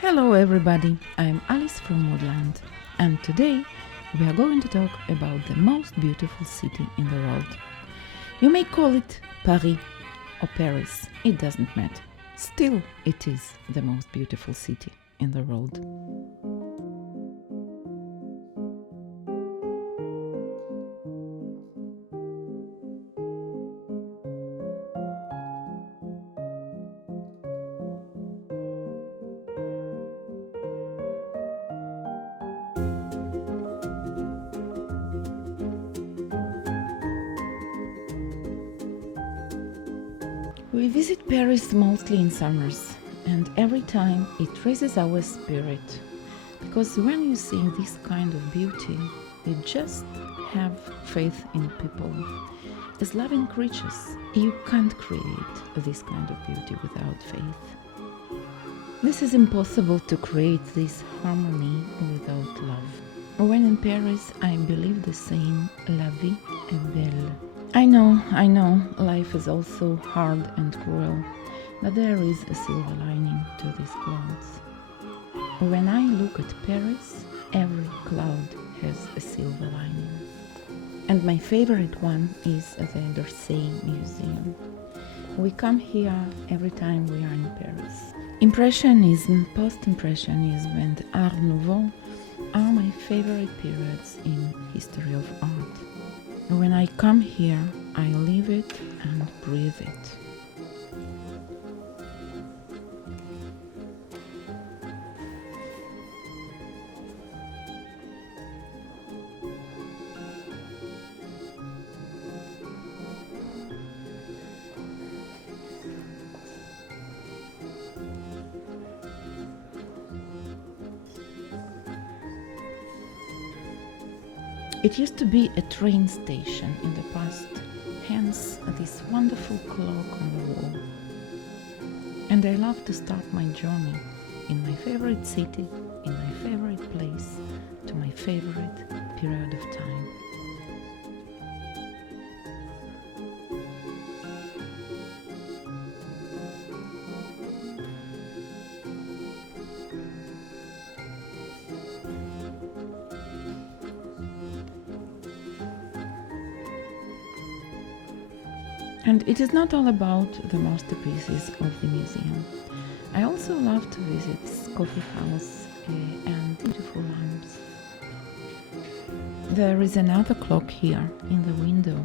Hello everybody, I'm Alice from Woodland, and today we are going to talk about the most beautiful city in the world. You may call it Paris or Paris, it doesn't matter. Still, it is the most beautiful city in the world. We visit Paris mostly in summers, and every time it raises our spirit, because when you see this kind of beauty, you just have faith in people. As loving creatures, you can't create this kind of beauty without faith. This is impossible to create this harmony without love. When in Paris, I believe the saying, La vie est belle. I know, life is also hard and cruel, but there is a silver lining to these clouds. When I look at Paris, every cloud has a silver lining. And my favorite one is the d'Orsay Museum. We come here every time we are in Paris. Impressionism, post-impressionism and Art Nouveau are my favorite periods in history of art. When I come here, I live it and breathe it. It used to be a train station in the past, hence this wonderful clock on the wall. And I love to start my journey in my favorite city, in my favorite place, to my favorite period of time. And it is not all about the masterpieces of the museum. I also love to visit coffee house and beautiful lamps. There is another clock here in the window,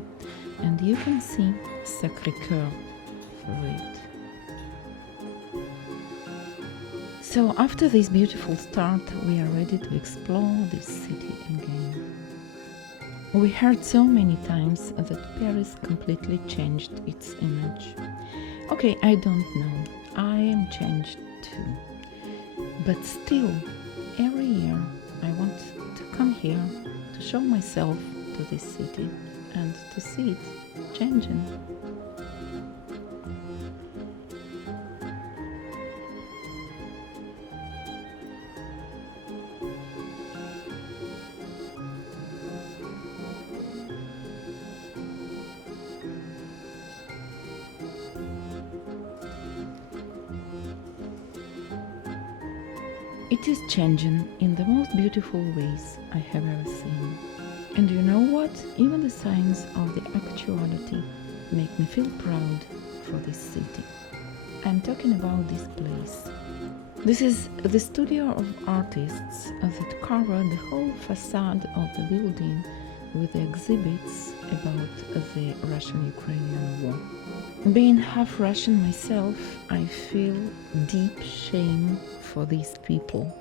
and you can see Sacré-Cœur through it. So after this beautiful start, we are ready to explore this city again. We heard so many times that Paris completely changed its image. Okay, I don't know, I am changed too. But still, every year I want to come here to show myself to this city and to see it changing. It is changing in the most beautiful ways I have ever seen. And you know what? Even the signs of the actuality make me feel proud for this city. I'm talking about this place. This is the studio of artists that cover the whole facade of the building with the exhibits about the Russian-Ukrainian war. Being half Russian myself, I feel deep shame for these people.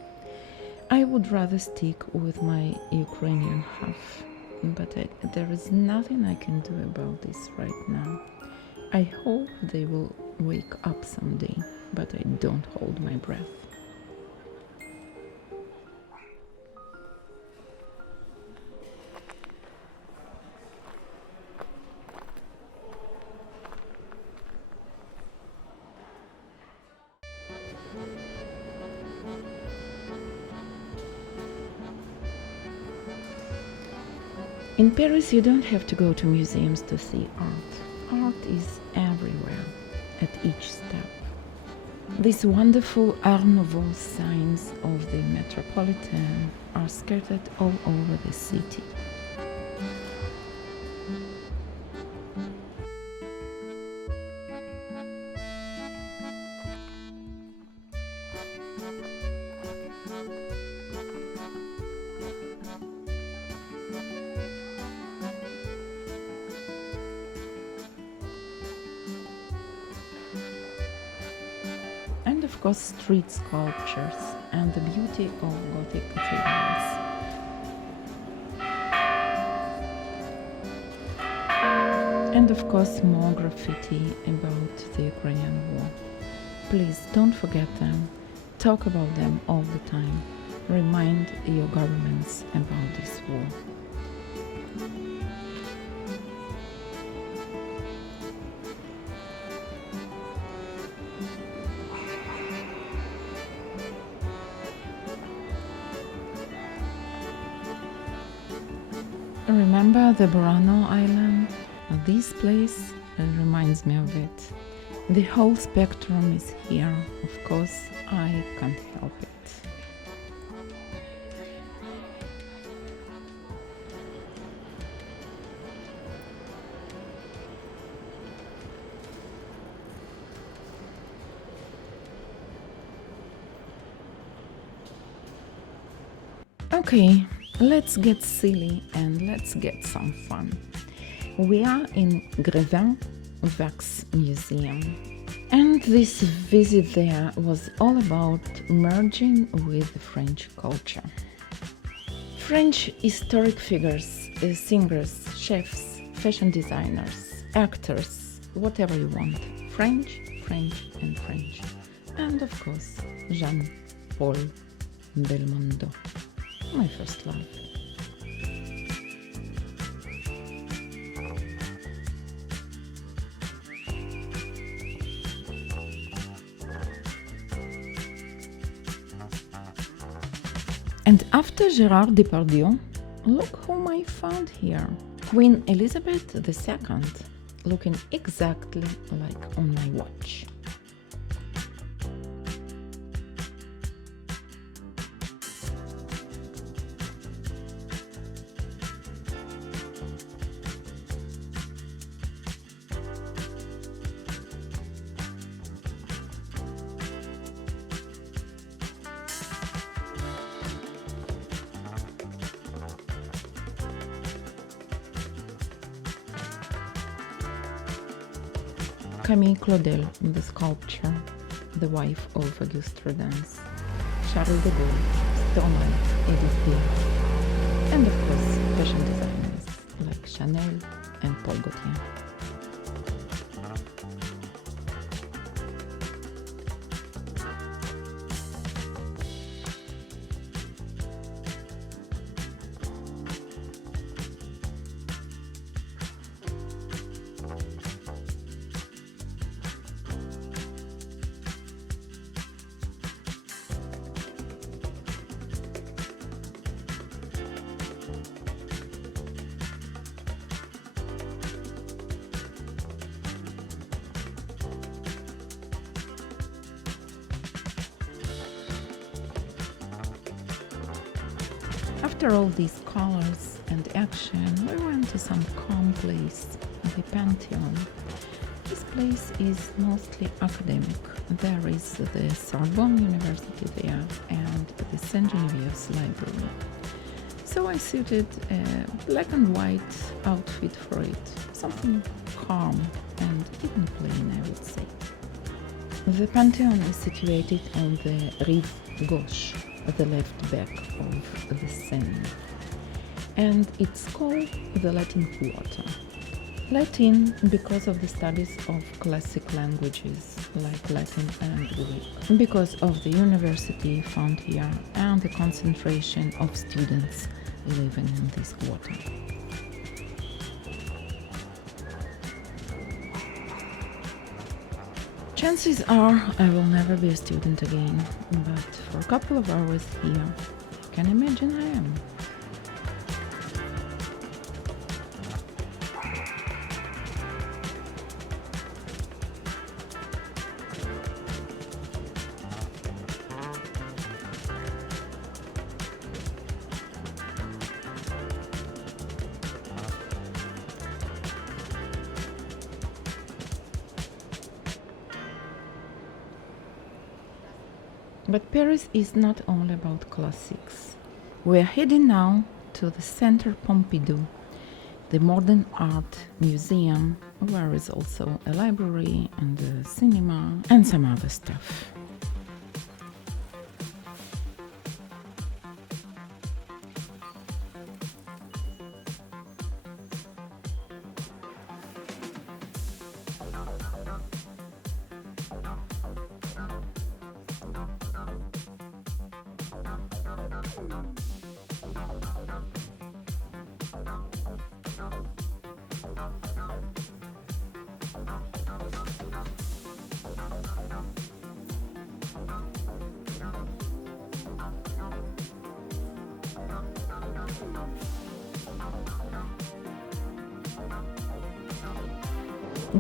I would rather stick with my Ukrainian half, but there is nothing I can do about this right now. I hope they will wake up someday, but I don't hold my breath. In Paris, you don't have to go to museums to see art. Art is everywhere, at each step. These wonderful Art Nouveau signs of the Metropolitan are scattered all over the city. And of course, street sculptures and the beauty of Gothic cathedrals. And of course, more graffiti about the Ukrainian war. Please don't forget them. Talk about them all the time. Remind your governments about this war. Remember the Burano Island? This place reminds me of it. The whole spectrum is here. Of course, I can't help it. Okay, let's get silly and let's get some fun. We are in Grevin Wax Museum, and this visit there was all about merging with French culture. French historic figures, singers, chefs, fashion designers, actors, whatever you want. French, French and French. And of course, Jean-Paul Belmondo, my first love. And after Gérard Depardieu, look whom I found here. Queen Elizabeth II, looking exactly like on my watch. Camille Claudel, the sculptor, the wife of Auguste Rodin's, Charles de Gaulle, Stromae, Edith Piaf, and of course fashion designers like Chanel and Paul Gaultier. After all these colors and action, we went to some calm place, the Pantheon. This place is mostly academic. There is the Sorbonne University there and the St. Genevieve's Library. So I suited a black and white outfit for it, something calm and even plain, I would say. The Pantheon is situated on the rive gauche, the left back of the Seine, and it's called the Latin Quarter. Latin because of the studies of classic languages like Latin and Greek, because of the university found here and the concentration of students living in this quarter. Chances are I will never be a student again, but for a couple of hours here, I can imagine I am. But Paris is not all about classics. We are heading now to the Centre Pompidou, the modern art museum, where is also a library and a cinema and some other stuff.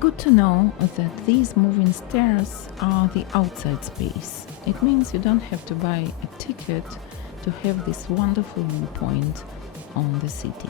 Good to know that these moving stairs are the outside space. It means you don't have to buy a ticket to have this wonderful viewpoint on the city.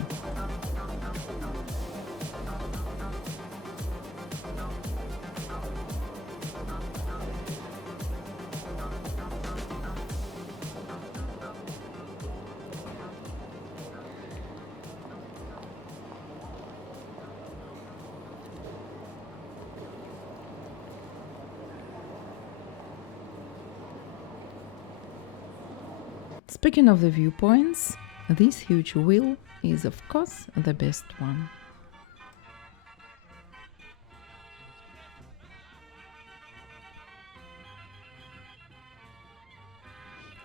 Speaking of the viewpoints, this huge wheel is of course the best one.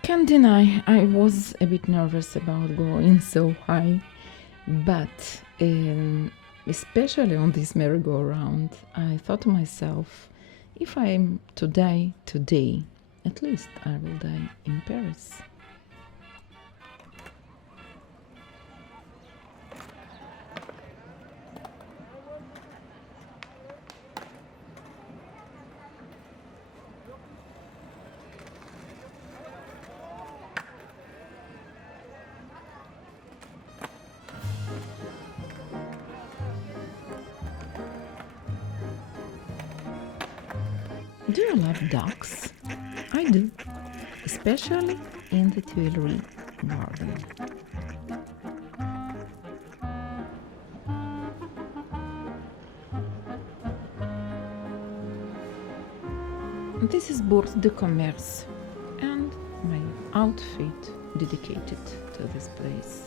Can't deny I was a bit nervous about going so high, but especially on this merry-go-round, I thought to myself, if I am to die today, at least I will die in Paris. Do you love ducks? I do, especially in the Tuileries garden. This is Bourse de Commerce and my outfit dedicated to this place.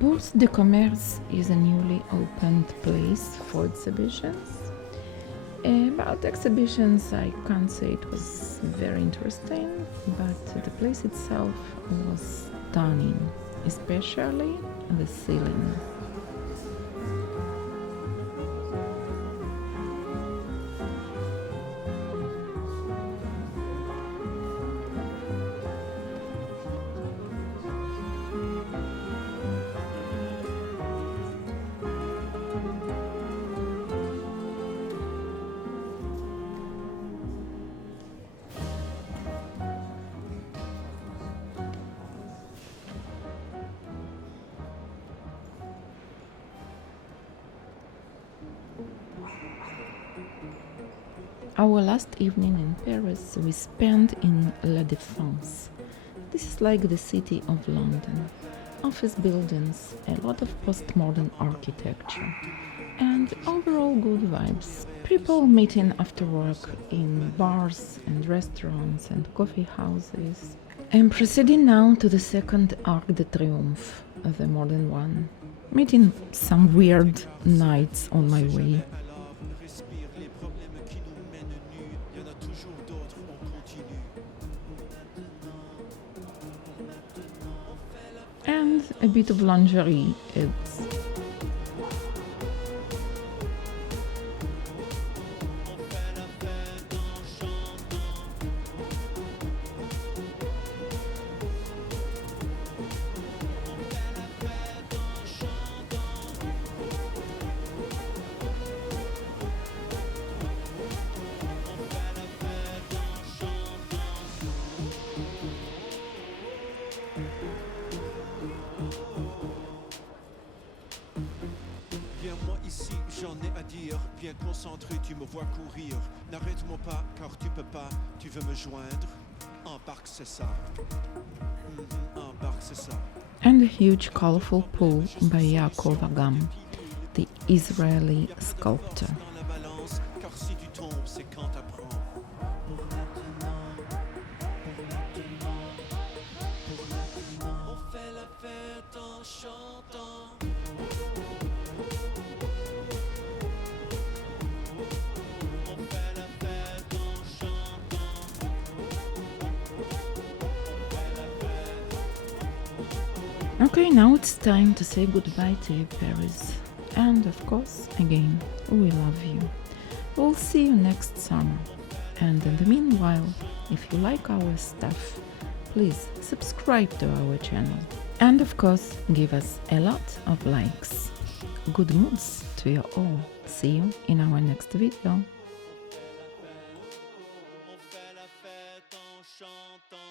Bourse de Commerce is a newly opened place for exhibitions. About exhibitions, I can't say it was very interesting, but the place itself was stunning, especially the ceiling. Our last evening in Paris we spent in La Défense. This is like the city of London. Office buildings, a lot of postmodern architecture, and overall good vibes. People meeting after work in bars and restaurants and coffee houses. I'm proceeding now to the second Arc de Triomphe, the modern one, meeting some weird knights on my way. bit of lingerie. It's Viens-moi ici, j'en ai à dire. Bien concentré, tu me vois courir. N'arrête-moi pas, car tu peux pas. Tu veux me joindre? Embarque, c'est ça. Embarque, c'est ça. and a huge colorful pool by Yaakov Agam, the Israeli sculptor. Dans la balance, car si tu tombes, c'est quand t'apprends. On fait la fête en chantant. On fait la fête en chantant. Okay, now it's time to say goodbye to you, Paris. And of course, again, we love you. We'll see you next summer. And in the meanwhile, if you like our stuff, please subscribe to our channel. And of course, give us a lot of likes. Good moods to you all. See you in our next video. On fait la fête en chantant.